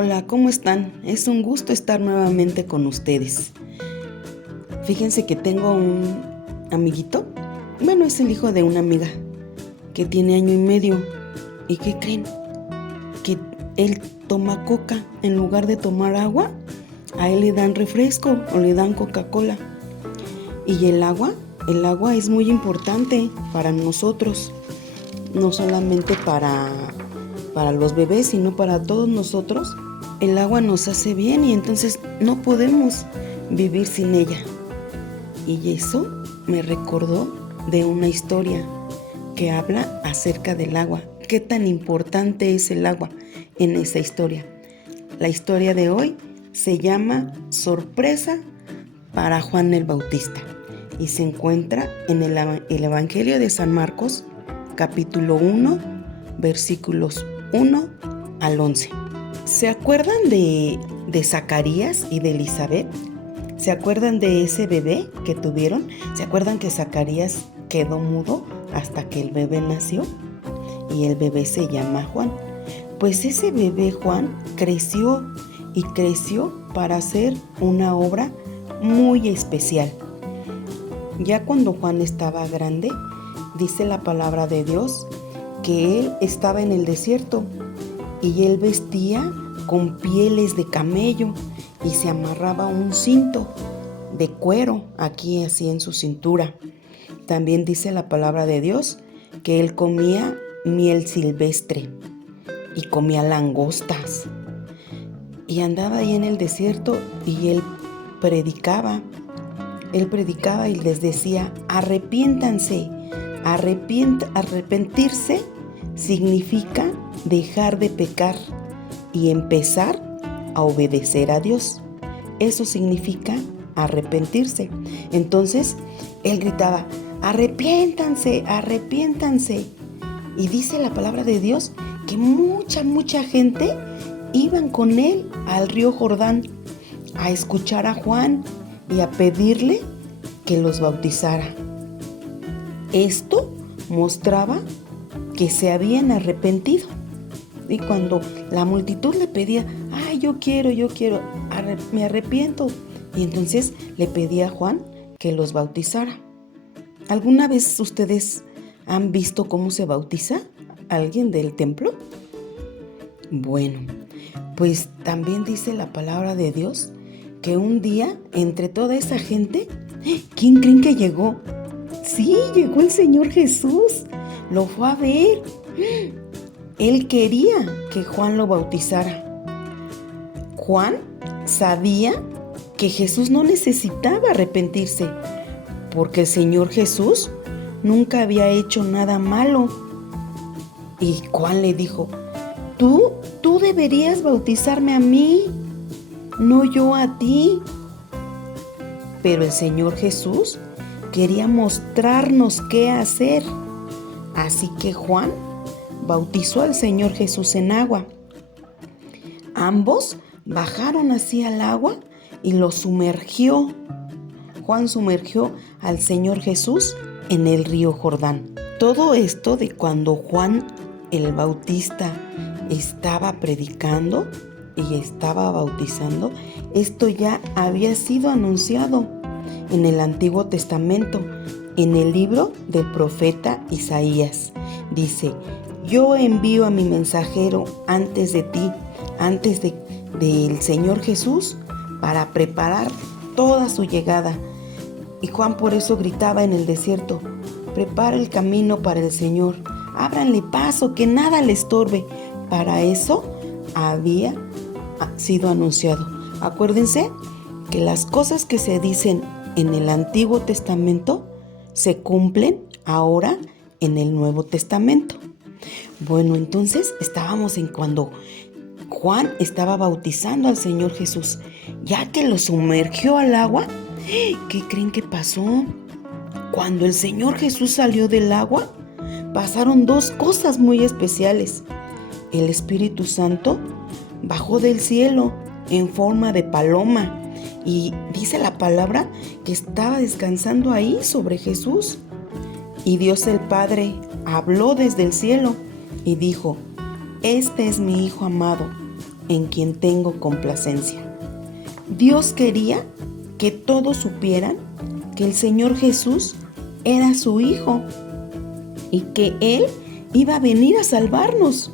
Hola, ¿cómo están? Es un gusto estar nuevamente con ustedes. Fíjense que tengo un amiguito, bueno, es el hijo de una amiga que tiene 1 año y medio. ¿Y qué creen? Que él toma coca en lugar de tomar agua. A él le dan refresco o le dan Coca-Cola. Y el agua es muy importante para nosotros, no solamente para los bebés, sino para todos nosotros. El agua nos hace bien y entonces no podemos vivir sin ella. Y eso me recordó de una historia que habla acerca del agua. ¿Qué tan importante es el agua en esa historia? La historia de hoy se llama Sorpresa para Juan el Bautista y se encuentra en el Evangelio de San Marcos, capítulo 1, versículos 1 al 11. ¿Se acuerdan de Zacarías y de Elizabeth? ¿Se acuerdan de ese bebé que tuvieron? ¿Se acuerdan que Zacarías quedó mudo hasta que el bebé nació? Y el bebé se llama Juan. Pues ese bebé Juan creció y creció para hacer una obra muy especial. Ya cuando Juan estaba grande, dice la palabra de Dios que él estaba en el desierto y él vestía con pieles de camello y se amarraba un cinto de cuero aquí así en su cintura. También dice la palabra de Dios que él comía miel silvestre y comía langostas y andaba ahí en el desierto y él predicaba y les decía: arrepiéntanse. Arrepentirse significa dejar de pecar y empezar a obedecer a Dios. Eso significa arrepentirse. Entonces él gritaba: arrepiéntanse, arrepiéntanse. Y dice la palabra de Dios que mucha gente iban con él al río Jordán a escuchar a Juan y a pedirle que los bautizara. Esto mostraba que se habían arrepentido. Y cuando la multitud le pedía: ay, yo quiero, me arrepiento. Y entonces le pedía a Juan que los bautizara. ¿Alguna vez ustedes han visto cómo se bautiza alguien del templo? Bueno, pues también dice la palabra de Dios que un día, entre toda esa gente, ¿quién creen que llegó? Sí, llegó el Señor Jesús. Lo fue a ver. Él quería que Juan lo bautizara. Juan sabía que Jesús no necesitaba arrepentirse, porque el Señor Jesús nunca había hecho nada malo. Y Juan le dijo: tú deberías bautizarme a mí, no yo a ti. Pero el Señor Jesús quería mostrarnos qué hacer. Así que Juan bautizó al Señor Jesús en agua. Ambos bajaron así al agua y lo sumergió. Juan sumergió al Señor Jesús en el río Jordán. Todo esto de cuando Juan el Bautista estaba predicando y estaba bautizando, esto ya había sido anunciado en el Antiguo Testamento, en el libro del profeta Isaías. Dice: yo envío a mi mensajero antes de ti, antes del Señor Jesús, para preparar toda su llegada. Y Juan por eso gritaba en el desierto: prepara el camino para el Señor, ábranle paso, que nada le estorbe. Para eso había sido anunciado. Acuérdense que las cosas que se dicen en el Antiguo Testamento se cumplen ahora en el Nuevo Testamento. Bueno, entonces estábamos en cuando Juan estaba bautizando al Señor Jesús. Ya que lo sumergió al agua, ¿qué creen que pasó? Cuando el Señor Jesús salió del agua, pasaron dos cosas muy especiales. El Espíritu Santo bajó del cielo en forma de paloma y dice la palabra que estaba descansando ahí sobre Jesús. Y Dios el Padre habló desde el cielo y dijo: este es mi Hijo amado, en quien tengo complacencia. Dios quería que todos supieran que el Señor Jesús era su Hijo y que Él iba a venir a salvarnos,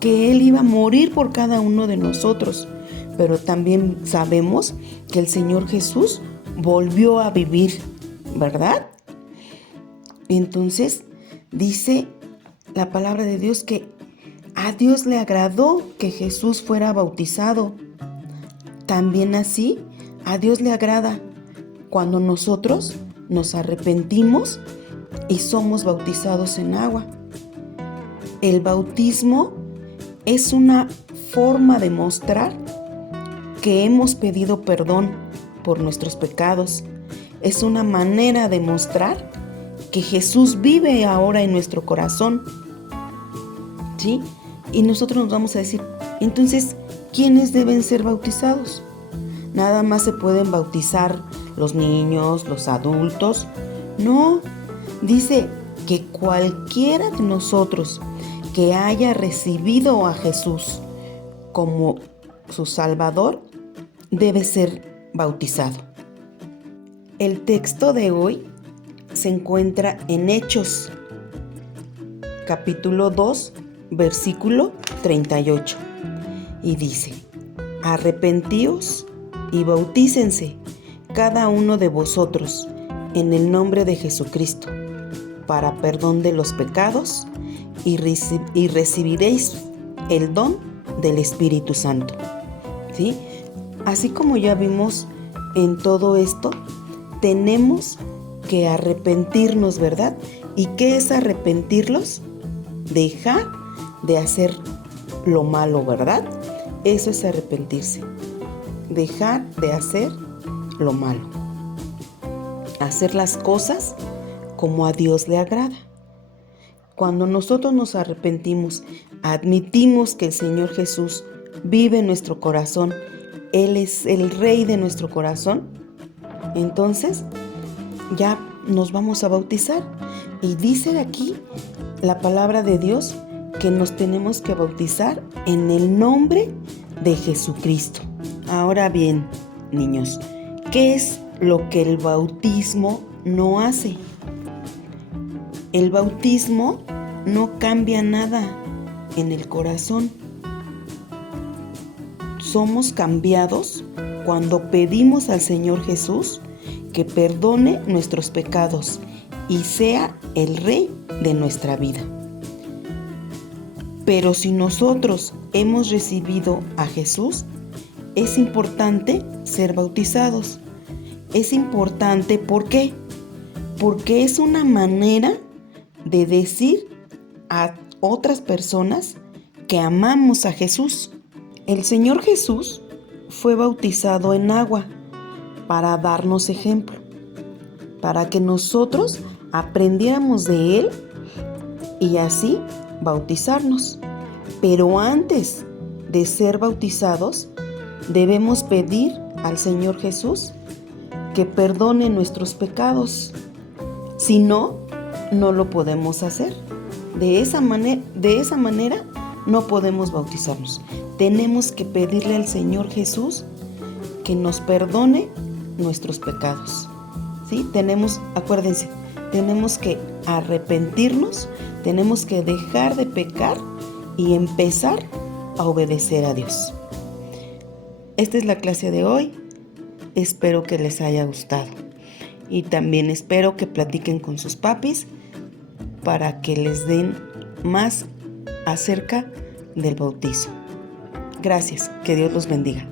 que Él iba a morir por cada uno de nosotros. Pero también sabemos que el Señor Jesús volvió a vivir, ¿verdad? Entonces dice la palabra de Dios que a Dios le agradó que Jesús fuera bautizado. También así, a Dios le agrada cuando nosotros nos arrepentimos y somos bautizados en agua. El bautismo es una forma de mostrar que hemos pedido perdón por nuestros pecados. Es una manera de mostrar que Jesús vive ahora en nuestro corazón. ¿Sí? Y nosotros nos vamos a decir, entonces, ¿quiénes deben ser bautizados? Nada más se pueden bautizar los niños, los adultos. No, dice que cualquiera de nosotros que haya recibido a Jesús como su Salvador debe ser bautizado. El texto de hoy se encuentra en Hechos, capítulo 2, versículo 38, y dice: arrepentíos y bautícense cada uno de vosotros en el nombre de Jesucristo para perdón de los pecados y recibiréis el don del Espíritu Santo. ¿Sí? Así como ya vimos en todo esto, tenemos que arrepentirnos, ¿verdad? ¿Y qué es arrepentirlos? Dejar de hacer lo malo, ¿verdad? Eso es arrepentirse. Dejar de hacer lo malo. Hacer las cosas como a Dios le agrada. Cuando nosotros nos arrepentimos, admitimos que el Señor Jesús vive en nuestro corazón, Él es el Rey de nuestro corazón, entonces ya nos vamos a bautizar. Y dice aquí la palabra de Dios que nos tenemos que bautizar en el nombre de Jesucristo. Ahora bien, niños, ¿qué es lo que el bautismo no hace? El bautismo no cambia nada en el corazón. Somos cambiados cuando pedimos al Señor Jesús que perdone nuestros pecados y sea el Rey de nuestra vida. Pero si nosotros hemos recibido a Jesús, es importante ser bautizados. Es importante, ¿por qué? Porque es una manera de decir a otras personas que amamos a Jesús. El Señor Jesús fue bautizado en agua para darnos ejemplo, para que nosotros aprendiéramos de Él y así bautizarnos. Pero antes de ser bautizados, debemos pedir al Señor Jesús que perdone nuestros pecados. Si no, no lo podemos hacer. De esa manera no podemos bautizarnos. Tenemos que pedirle al Señor Jesús que nos perdone nuestros pecados. ¿Sí? Acuérdense, tenemos que arrepentirnos, tenemos que dejar de pecar y empezar a obedecer a Dios. Esta es la clase de hoy. Espero que les haya gustado. Y también espero que platiquen con sus papis para que les den más acerca del bautizo. Gracias, que Dios los bendiga.